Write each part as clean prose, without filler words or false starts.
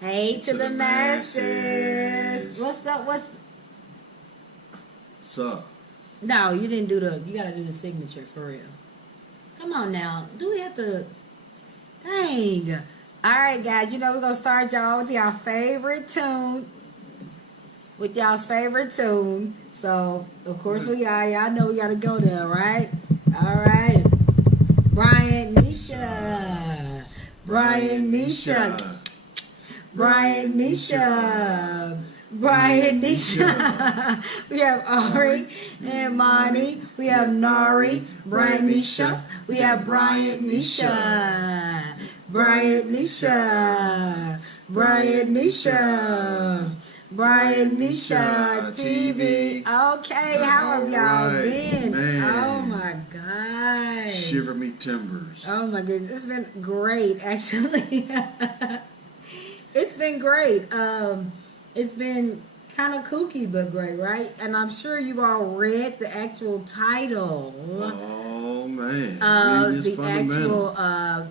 Hey to the masses. What's up? What's up? No, you didn't do you gotta do the signature for real. Come on now. Do we have to? Dang. Alright guys, we're gonna start y'all with y'all favorite tune. With y'all's favorite tune. So of course y'all know we gotta go there, right? Alright. BryantNisha. BryantNisha. BryantNisha. BryantNisha. We have Ari and Monty. We have Nari. BryantNisha. We have BryantNisha. BryantNisha. BryantNisha. BryantNishaTV. Okay, how have y'all been? Man. Oh my gosh. Shiver me timbers. Oh my goodness. It's been great, actually. It's been great. It's been kind of kooky, but great, right? And I'm sure you all read the actual title. Oh man. The actual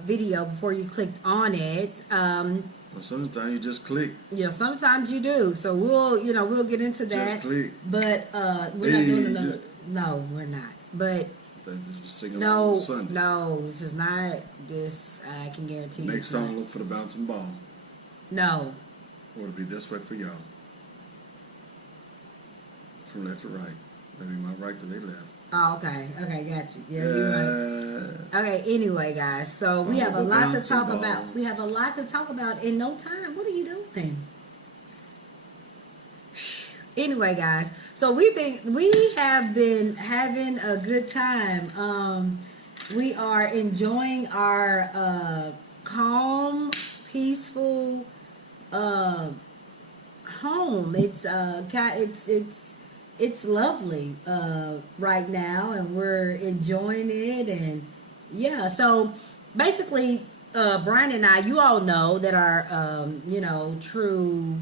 video before you clicked on it. Well, sometimes you just click. Yeah, sometimes you do. So we'll get into that. Just click. But we're not doing another. No, we're not. But no, this is not. This I can guarantee. Next song, look for the bouncing ball. No. Or it'll be this way for y'all. From left to right. Maybe my right to their left. Oh, okay. Okay, got you. Yeah, you're right. Okay, anyway, guys. So we have a lot to talk about. We have a lot to talk about in no time. What are you doing? Anyway, guys. So we have been having a good time. We are enjoying our calm, peaceful home. It's lovely right now, and we're enjoying it. And yeah, so basically, Brian and I, you all know that are true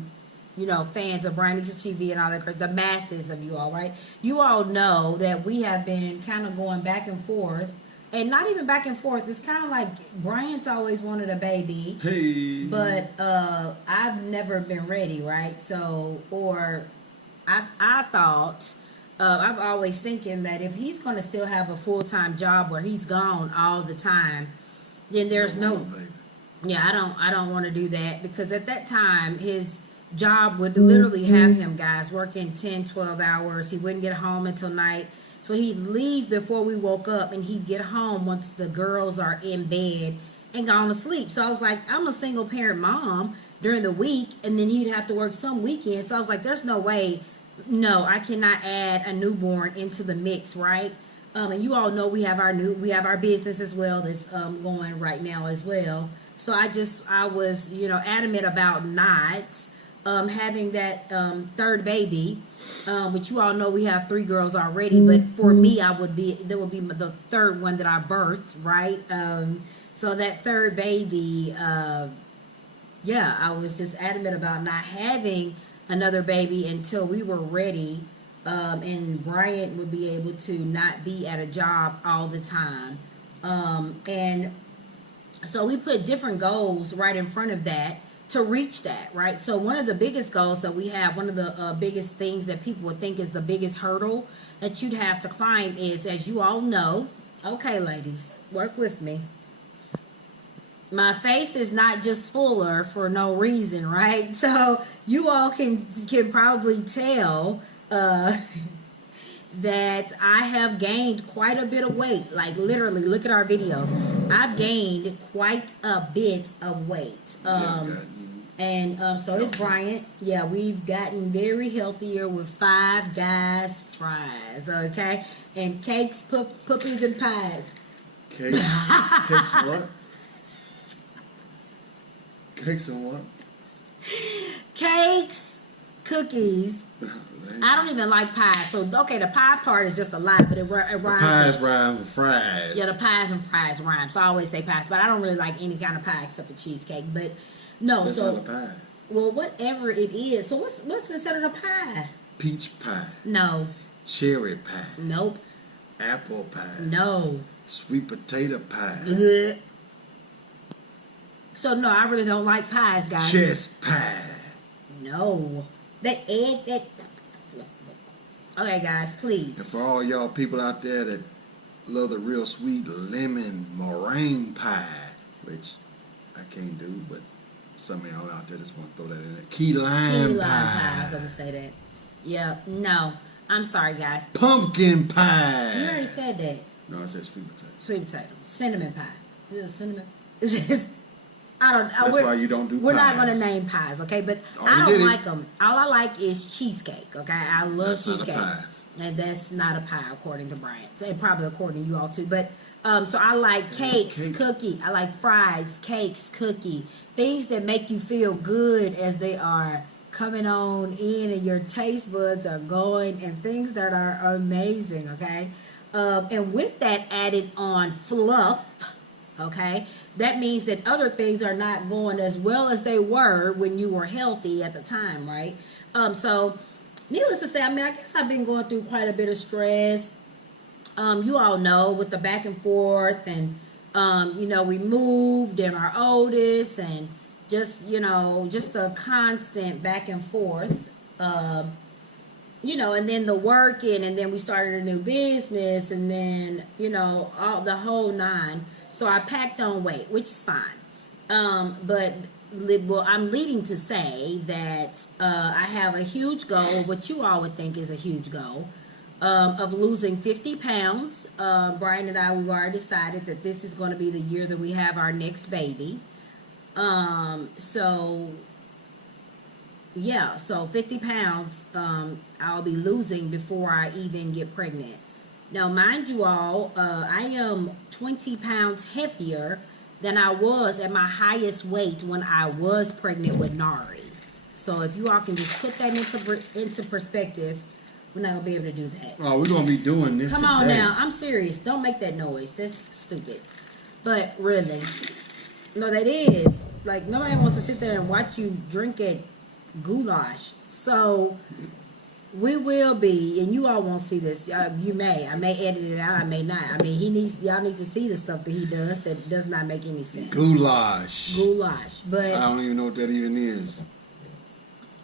fans of BryantNishaTV and all that, the masses of you all, right? You all know that we have been kind of going back and forth. And not even back and forth. It's kind of like Brian's always wanted a baby. Hey. But I've never been ready, right? So, or I thought, I'm always thinking that if he's going to still have a full-time job where he's gone all the time, then there's I don't want to do that, because at that time, his job would literally have him, guys, working 10, 12 hours. He wouldn't get home until night. So he'd leave before we woke up, and he'd get home once the girls are in bed and gone to sleep. So I was like, I'm a single parent mom during the week, and then he'd have to work some weekends. So I was like, there's no way. No, I cannot add a newborn into the mix, right? And you all know we have our business as well that's going right now as well. So I was adamant about not having that third baby, which you all know we have 3 girls already, but for me, there would be the third one that I birthed, right? So that third baby, I was just adamant about not having another baby until we were ready, and Bryant would be able to not be at a job all the time, and so we put different goals right in front of that to reach that, right? So one of the biggest goals that we have, one of the biggest things that people would think is the biggest hurdle that you'd have to climb is, as you all know, okay, ladies, work with me. My face is not just fuller for no reason, right? So you all can probably tell that I have gained quite a bit of weight. Like literally, look at our videos. I've gained quite a bit of weight. So it's Bryant. Yeah, we've gotten very healthier with 5 Guys fries, okay? And cakes, puppies, and pies. Cakes? Cakes what? Cakes and what? Cakes, cookies. I don't even like pies. So, okay, the pie part is just a lie, but it rhymes. The pies rhyme with fries. Yeah, the pies and fries rhyme. So I always say pies, but I don't really like any kind of pie except the cheesecake. But no, that's not a pie. Well, whatever it is. So what's considered a pie? Peach pie. No. Cherry pie. Nope. Apple pie. No. Sweet potato pie. Ugh. So no, I really don't like pies, guys. Chest pie. No, that egg. That. Okay, guys, please. And for all y'all people out there that love the real sweet lemon meringue pie, which I can't do, but some of y'all out there just want to throw that in there. Key lime pie. I was gonna say that. Yeah, no. I'm sorry, guys. Pumpkin pie. You already said that. No, I said sweet potato. Sweet potato. Cinnamon pie. Is it cinnamon? It's just, I don't. That's why you don't do We're pies. not gonna name pies, okay? But Oh, I you don't did it. like them. All I like is cheesecake, okay? I love That's not a cheesecake. pie. And that's not a pie, according to Bryant. And probably according to you all too. But so I like cakes, cake. cookie. I like fries, cakes, cookie. Things that make you feel good as they are coming on in and your taste buds are going, and things that are amazing, okay? And with that added on fluff, okay? That means that other things are not going as well as they were when you were healthy at the time, right? So needless to say, I mean, I guess I've been going through quite a bit of stress. You all know, with the back and forth, and you know, we moved, and our oldest, and just, you know, just a constant back and forth. You know, and then the working, and then we started a new business, and then, you know, all the whole nine. So I packed on weight, which is fine. But well, I'm leading to say that I have a huge goal, what you all would think is a huge goal, of losing 50 pounds. Brian and I, we've already decided that this is going to be the year that we have our next baby. So yeah, so 50 pounds I'll be losing before I even get pregnant. Now, mind you all, I am 20 pounds heavier than I was at my highest weight when I was pregnant with Nari. So if you all can just put that into perspective, we're not going to be able to do that. Oh, we're going to be doing this Come today. on now, I'm serious. Don't make that noise. That's stupid. But really, no, that is. Like, nobody wants to sit there and watch you drink it goulash. So we will be, and you all won't see this. You may. I may edit it out. I may not. I mean, y'all need to see the stuff that he does that does not make any sense. Goulash. Goulash. But I don't even know what that even is.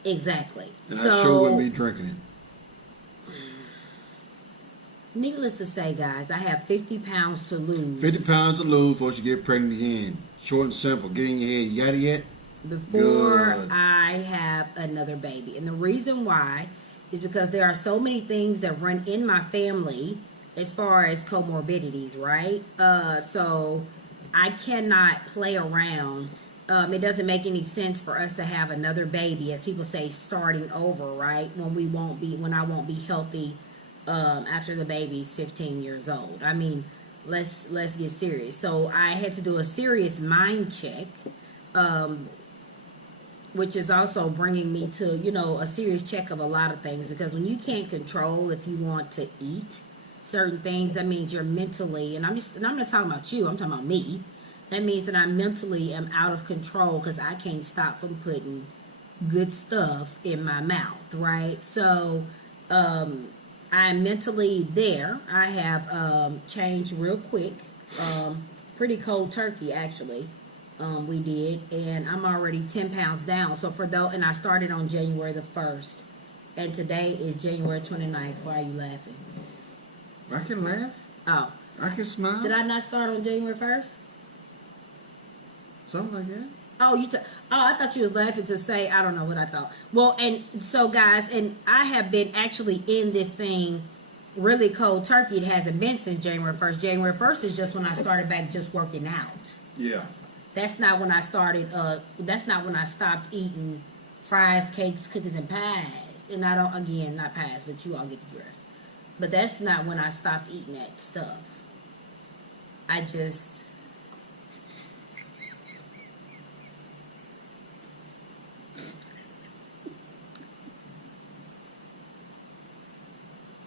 exactly. And so, I sure wouldn't be drinking it. Needless to say, guys, I have 50 pounds to lose. 50 pounds to lose before you get pregnant again. Short and simple. Get in your head. You got it yet? Before Good. I have another baby. And the reason why is because there are so many things that run in my family as far as comorbidities, right? So I cannot play around. It doesn't make any sense for us to have another baby, as people say, starting over, right? When I won't be healthy after the baby's 15 years old. I mean, let's get serious. So I had to do a serious mind check, which is also bringing me to, you know, a serious check of a lot of things, because when you can't control if you want to eat certain things, that means you're mentally, and I'm not talking about you, I'm talking about me. That means that I mentally am out of control because I can't stop from putting good stuff in my mouth, right? So I'm mentally there. I have changed real quick, pretty cold turkey actually. We did, and I'm already 10 pounds down. So and I started on January the 1st, and today is January 29th. Why are you laughing? I can laugh. Oh, I can smile. did I not start on January 1st? Something like that. Oh, I thought you was laughing to say, I don't know what I thought. Well, and so guys, and I have been actually in this thing really cold turkey. It hasn't been since January 1st. January 1st is just when I started back just working out. Yeah. That's not when I started, that's not when I stopped eating fries, cakes, cookies, and pies. And I don't, again, not pies, but you all get the drift. But that's not when I stopped eating that stuff. I just...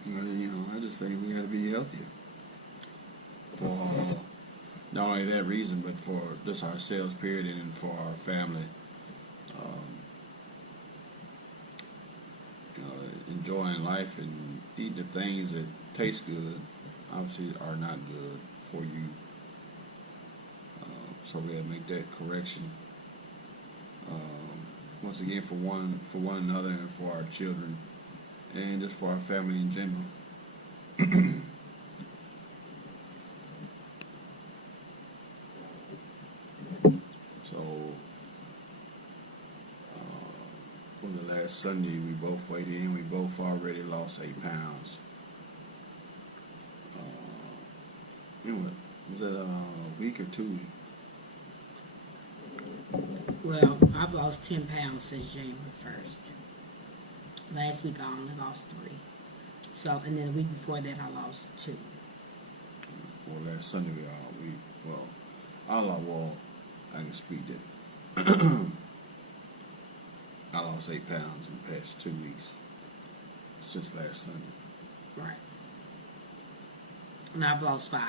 Well, you know, I just think we got to be healthier. For not only that reason, but for just ourselves, period, and for our family. You know, enjoying life and eating the things that taste good, obviously, are not good for you. So we'll make that correction. Once again, for one another and for our children, and just for our family in general. So, for the last Sunday, we both weighed in. We both already lost 8 pounds. Was that a week or 2 weeks? Well, I've lost 10 pounds since January 1st. Last week I only lost 3. So, and then the week before that I lost 2. Well, last Sunday I can speak that I lost 8 pounds in the past 2 weeks since last Sunday. Right. And I've lost 5.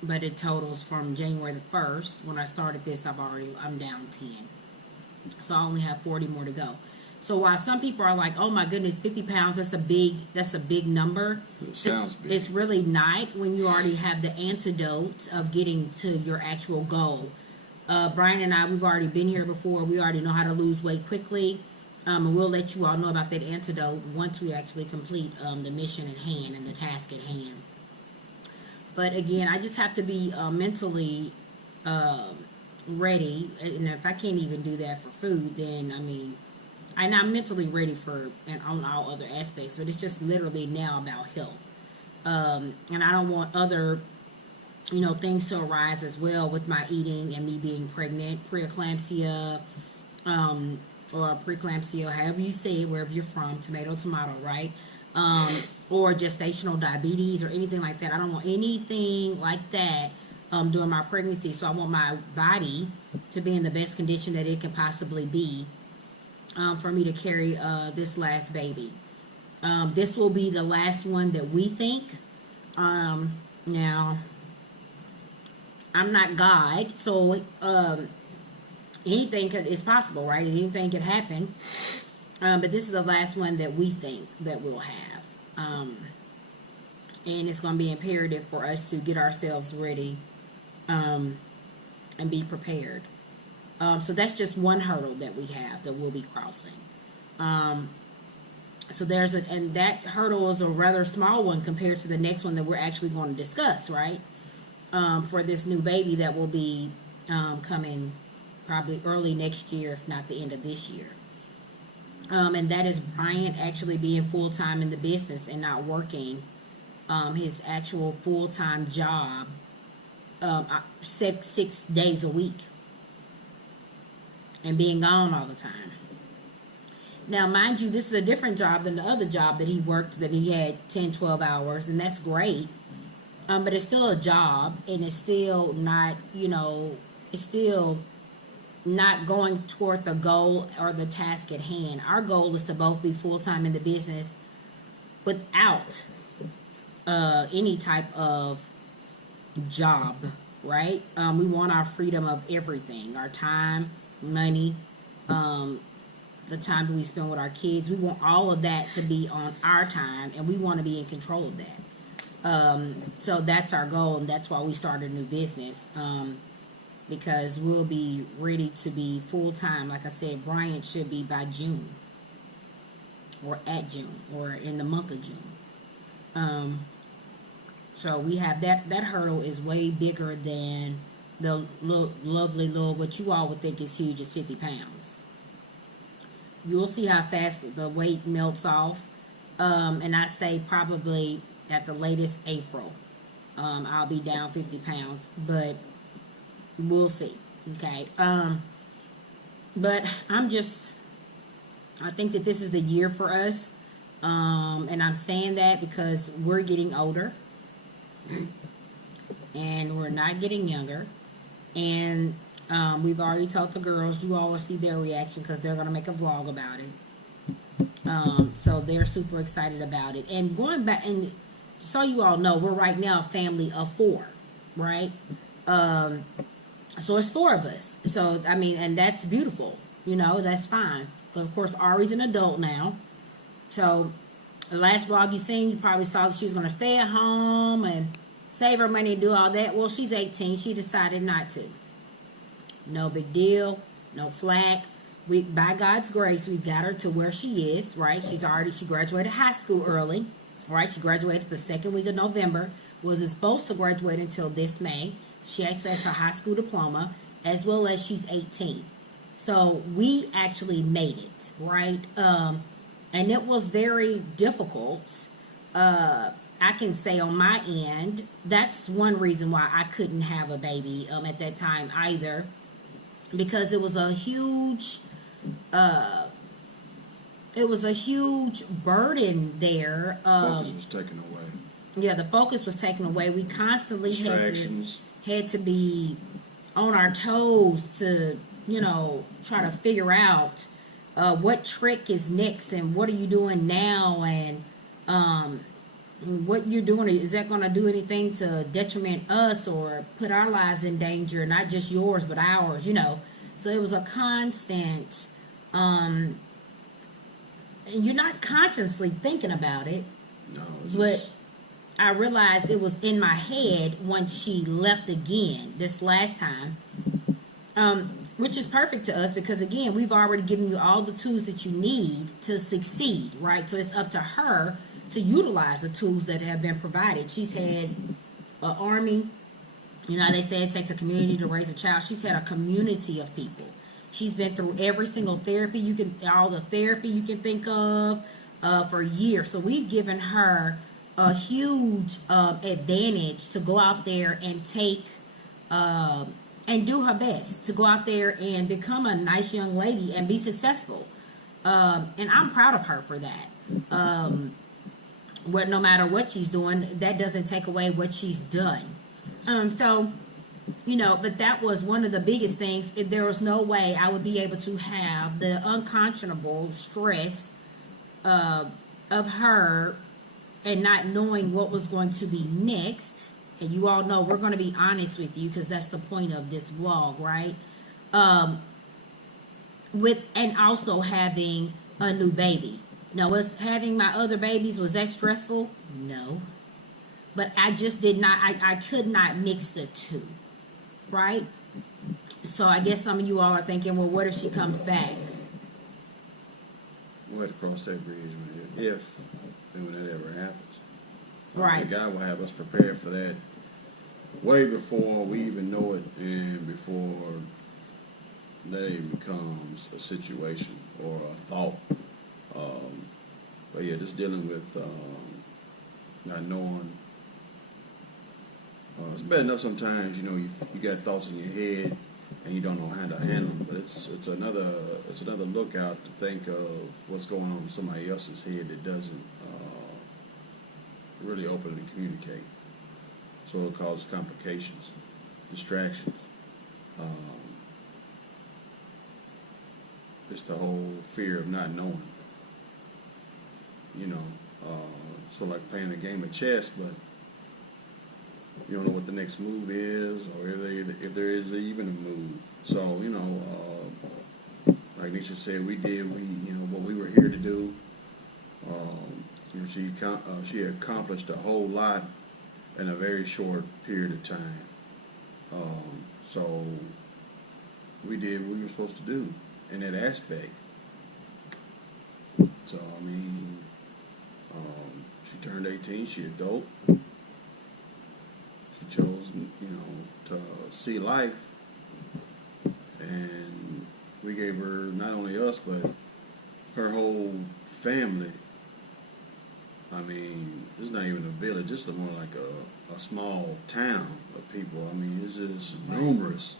But it totals from January the 1st. When I started this, I'm down 10. So I only have 40 more to go. So while some people are like, oh my goodness, 50 pounds, that's a big number. It sounds big. It's really not when you already have the antidote of getting to your actual goal. Brian and I, we've already been here before. We already know how to lose weight quickly. And we'll let you all know about that antidote once we actually complete the mission at hand and the task at hand. But again, I just have to be mentally ready. And if I can't even do that for food, then and I'm mentally ready and on all other aspects. But it's just literally now about health. And I don't want other, things to arise as well with my eating and me being pregnant, preeclampsia, or preeclampsia, however you say it, wherever you're from, tomato, right? Or gestational diabetes or anything like that. I don't want anything like that during my pregnancy. So I want my body to be in the best condition that it can possibly be for me to carry this last baby. This will be the last one that we think. Now, I'm not God, so anything is possible, right? Anything could happen. But this is the last one that we think that we'll have. And it's going to be imperative for us to get ourselves ready and be prepared. So that's just one hurdle that we have that we'll be crossing. So and that hurdle is a rather small one compared to the next one that we're actually going to discuss, right? For this new baby that will be coming probably early next year, if not the end of this year. And that is Bryant actually being full-time in the business and not working his actual full-time job 6 days a week and being gone all the time. Now, mind you, this is a different job than the other job that he worked, that he had 10, 12 hours, and that's great. But it's still a job, and it's still not, it's still not going toward the goal or the task at hand. Our goal is to both be full-time in the business without any type of job, right? We want our freedom of everything, our time, money, the time that we spend with our kids. We want all of that to be on our time, and we want to be in control of that. So that's our goal, and that's why we started a new business. Because we'll be ready to be full-time. Like I said, Bryant should be by June. Or at June. Or in the month of June. So we have that hurdle is way bigger than the lovely little, what you all would think is huge, is 50 pounds. You'll see how fast the weight melts off. And I say probably at the latest April. I'll be down 50 pounds. But we'll see. Okay. But I think that this is the year for us. And I'm saying that because we're getting older. And we're not getting younger. And we've already told the girls, you all will see their reaction because they're going to make a vlog about it. So they're super excited about it. And going back, and so you all know, we're right now a family of 4, right? So it's 4 of us. So, and that's beautiful. That's fine. But of course, Ari's an adult now. So, the last vlog you seen, you probably saw that she was going to stay at home and save her money and do all that. Well, she's 18. She decided not to. No big deal. No flack. We, by God's grace, we've got her to where she is, right? She graduated high school early, right? She graduated the second week of November. Wasn't supposed to graduate until this May. She actually has her high school diploma, as well as she's 18. So we actually made it, right? And it was very difficult. I can say on my end, that's one reason why I couldn't have a baby at that time either, because it was a huge burden there. Focus was taken away. Yeah, the focus was taken away. We constantly had to be on our toes to, try to figure out what trick is next and what are you doing now, and what you're doing, is that going to do anything to detriment us or put our lives in danger, not just yours but ours, So it was a constant, and you're not consciously thinking about it. No, but I realized it was in my head once she left again this last time, which is perfect to us because, again, we've already given you all the tools that you need to succeed, right? So it's up to her to utilize the tools that have been provided. She's had an army. They say it takes a community to raise a child. She's had a community of people. She's been through every single all the therapy you can think of for years. So we've given her a huge advantage to go out there and take and do her best to go out there and become a nice young lady and be successful. And I'm proud of her for that. No matter what she's doing, that doesn't take away what she's done. But that was one of the biggest things. There was no way I would be able to have the unconscionable stress of her and not knowing what was going to be next. And you all know we're going to be honest with you because that's the point of this vlog, right? And also having a new baby. Now, was having my other babies, was that stressful? No. But I just did not, I could not mix the two, right? So I guess some of you all are thinking, well, what if she comes back? We'll have to cross that bridge if and when that ever happens. Right. God will have us prepared for that way before we even know it and before that even becomes a situation or a thought. But yeah, just dealing with not knowing. It's bad enough sometimes, you got thoughts in your head and you don't know how to handle them. But it's another lookout to think of what's going on in somebody else's head that doesn't really openly communicate. So it causes complications, distractions. It's the whole fear of not knowing. So like playing a game of chess, but you don't know what the next move is, or if there is even a move. So like Nisha said, we what we were here to do. She accomplished a whole lot in a very short period of time. So we did what we were supposed to do in that aspect. So she turned 18. She adult. She chose, to see life, and we gave her, not only us, but her whole family. It's not even a village, it's more like a small town of people. It's just numerous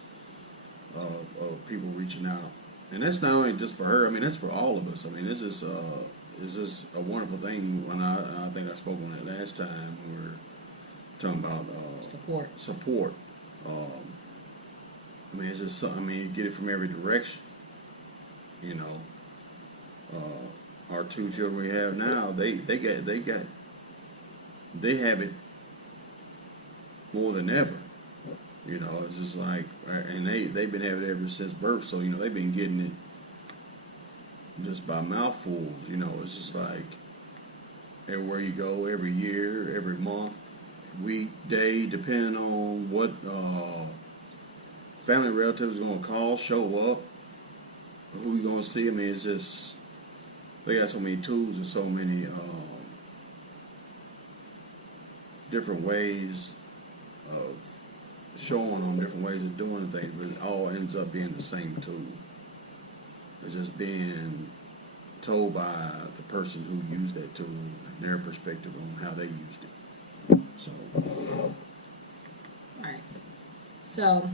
of people reaching out. And that's not only just for her, that's for all of us. It's just a wonderful thing. When I think I spoke on that last time, we were talking about support. It's just something. You get it from every direction. Our two children we have now, they have it more than ever. It's just like, and they've been having it ever since birth. So they've been getting it just by mouthfuls. It's just like everywhere you go, every year, every month, weekday, depending on what family relatives are gonna call, show up, who we gonna see. I mean, it's just they got so many tools and so many different ways of showing them, different ways of doing things, but it all ends up being the same tool. It's just being told by the person who used that tool and their perspective on how they used it. So, Right. So,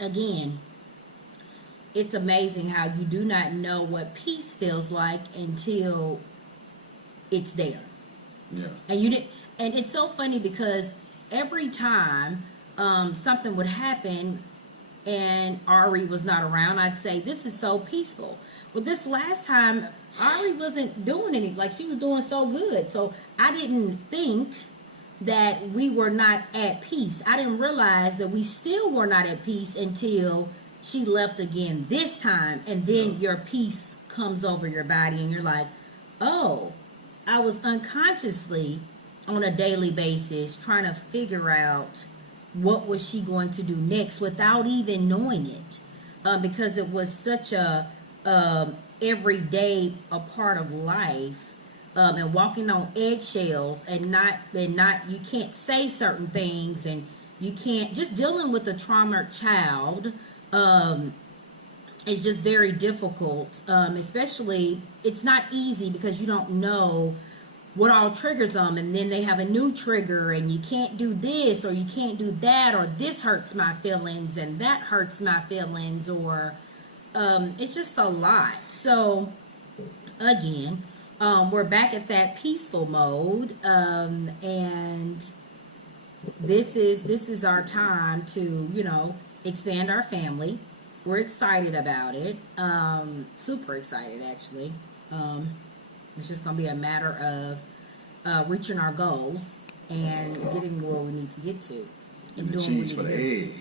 again, it's amazing how you do not know what peace feels like until it's there. yeah. And you did, and it's so funny because every time something would happen and Ari was not around, I'd say, "This is so peaceful." Well, this last time, Ari wasn't doing anything. Like, she was doing so good. So I didn't think that we were not at peace. I didn't realize that we still were not at peace until she left again this time. And then your peace comes over your body and you're like, oh, I was unconsciously on a daily basis trying to figure out what was she going to do next without even knowing it, because it was such a everyday a part of life, and walking on eggshells and not you can't say certain things, and you can't, just dealing with a trauma child is just very difficult, especially it's not easy because you don't know what all triggers them, and then they have a new trigger and you can't do this or you can't do that, or this hurts my feelings and that hurts my feelings, or it's just a lot. So again, we're back at that peaceful mode, and this is our time to expand our family. We're excited about it, super excited actually. It's just going to be a matter of reaching our goals and getting where we need to get to. And the cheese for the egg.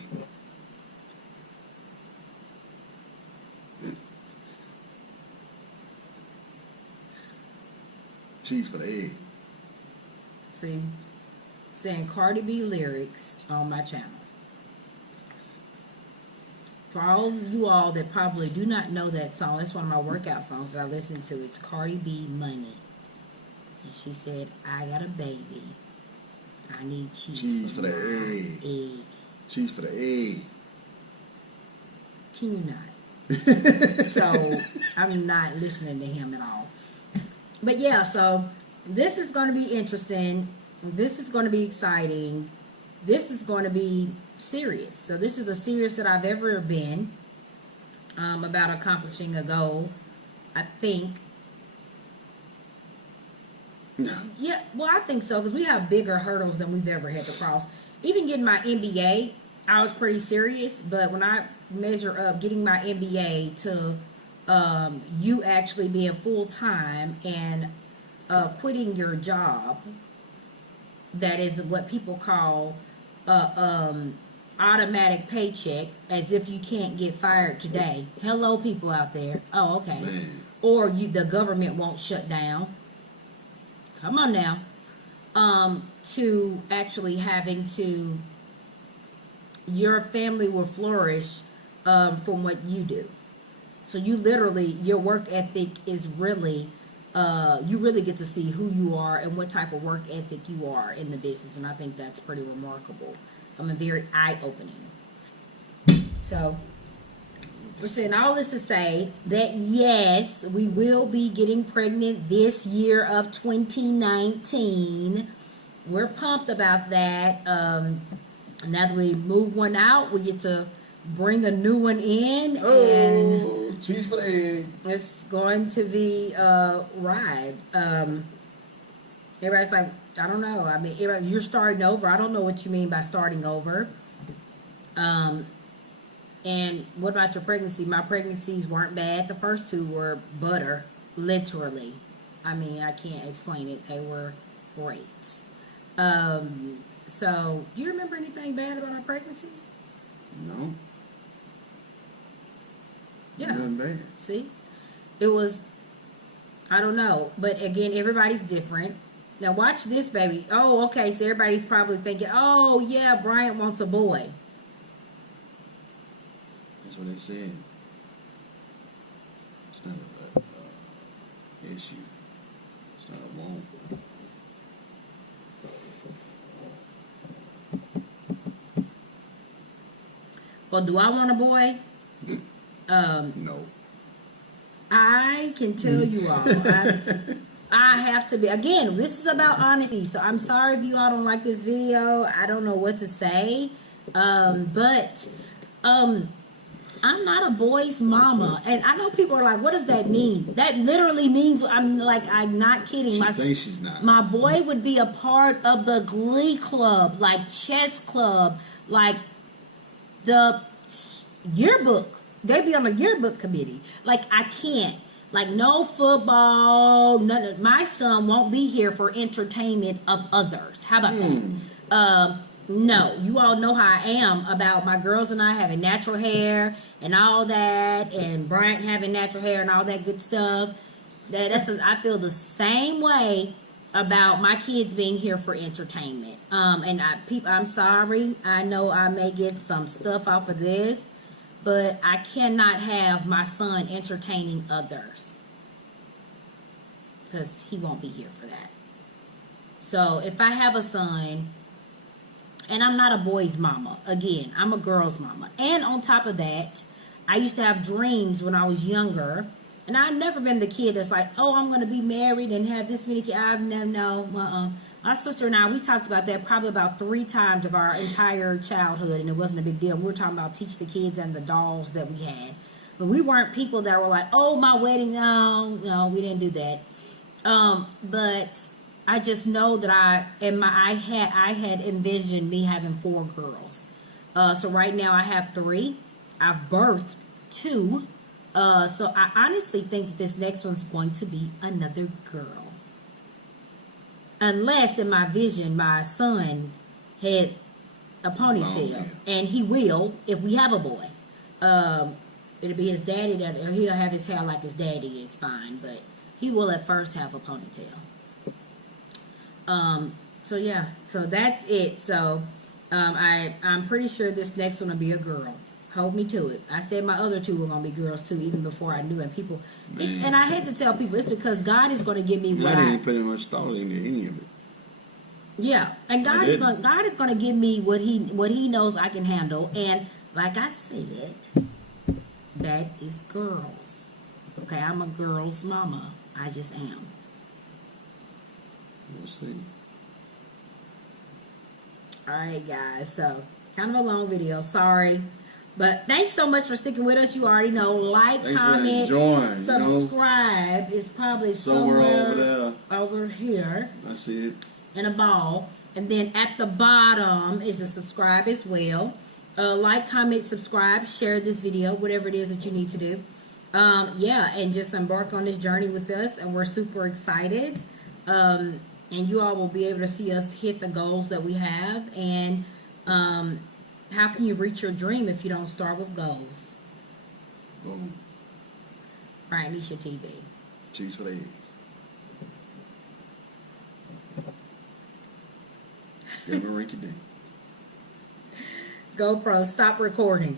Cheese for the egg. See, saying Cardi B lyrics on my channel. For all of you all that probably do not know that song, it's one of my workout songs that I listen to. It's Cardi B, Money. And she said, I got a baby. I need cheese for the egg. Cheese for the egg. Can you not? So, I'm not listening to him at all. But yeah, so this is going to be interesting. This is going to be exciting. This is going to be serious. So this is the serious that I've ever been about accomplishing a goal, I think. No. Yeah, well, I think so, because we have bigger hurdles than we've ever had to cross. Even getting my MBA, I was pretty serious, but when I measure up getting my MBA to you actually being full-time and quitting your job, that is what people call automatic paycheck, as if you can't get fired today. Hello, people out there. Oh, okay. Man. Or the government won't shut down. Come on now. To actually having to, your family will flourish from what you do. So you literally, your work ethic is really, you really get to see who you are and what type of work ethic you are in the business. And I think that's pretty remarkable. Very eye-opening. So, we're saying all this to say that yes, we will be getting pregnant this year of 2019. We're pumped about that. Now that we move one out, we get to bring a new one in. Oh, and cheese for the egg. It's going to be a ride. Everybody's like, I don't know. I mean, you're starting over. I don't know what you mean by starting over. And what about your pregnancy? My pregnancies weren't bad. The first two were butter, literally. I mean, I can't explain it. They were great. So, do you remember anything bad about our pregnancies? No. Yeah. Nothing bad. See? It was, I don't know. But again, everybody's different. Now watch this, baby. Oh, okay. So everybody's probably thinking, oh yeah, Bryant wants a boy. That's what they said. It's not a issue. It's not a want. Well, do I want a boy? No. I can tell you all. I have to be. Again, this is about honesty. So I'm sorry if you all don't like this video. I don't know what to say. But I'm not a boy's mama. And I know people are like, what does that mean? That literally means, I'm not kidding. She thinks she's not. My boy would be a part of the glee club, like chess club, like the yearbook. They'd be on the yearbook committee. Like, I can't. Like, no football. None. My son won't be here for entertainment of others. How about that? No. You all know how I am about my girls and I having natural hair and all that, and Bryant having natural hair and all that good stuff. I feel the same way about my kids being here for entertainment. I'm sorry. I know I may get some stuff off of this, but I cannot have my son entertaining others because he won't be here for that. So if I have a son, and I'm not a boy's mama, again, I'm a girl's mama. And on top of that, I used to have dreams when I was younger, and I've never been the kid that's like, oh, I'm going to be married and have this many kids. My sister and I, we talked about that probably about 3 times of our entire childhood, and it wasn't a big deal. We were talking about teach the kids and the dolls that we had. But we weren't people that were like, oh, my wedding, no, we didn't do that. But I just know that I had envisioned me having 4 girls. So right now I have 3. I've birthed 2. So I honestly think that this next one's going to be another girl. Unless in my vision, my son had a ponytail. And he will, if we have a boy. It'll be his daddy, or he'll have his hair like his daddy is fine. But he will at first have a ponytail. So yeah, so that's it. So I'm pretty sure this next one will be a girl. Hold me to it. I said my other 2 were going to be girls too, even before I knew it. And I had to tell people it's because God is going to give me what I didn't put much thought into any of it. Yeah, and God is going to give me what he knows I can handle. And like I said, that is girls. Okay, I'm a girl's mama. I just am. We'll see. Alright guys, so kind of a long video, sorry. But thanks so much for sticking with us. You already know, like, comment, subscribe. It's probably somewhere over here. I see it. In a ball. And then at the bottom is the subscribe as well. Like, comment, subscribe, share this video, whatever it is that you need to do. Yeah, and just embark on this journey with us. And we're super excited. And you all will be able to see us hit the goals that we have. And how can you reach your dream if you don't start with goals? Boom. BryantNishaTV. Cheese for the eggs. Give me a rinky dink. GoPro, stop recording.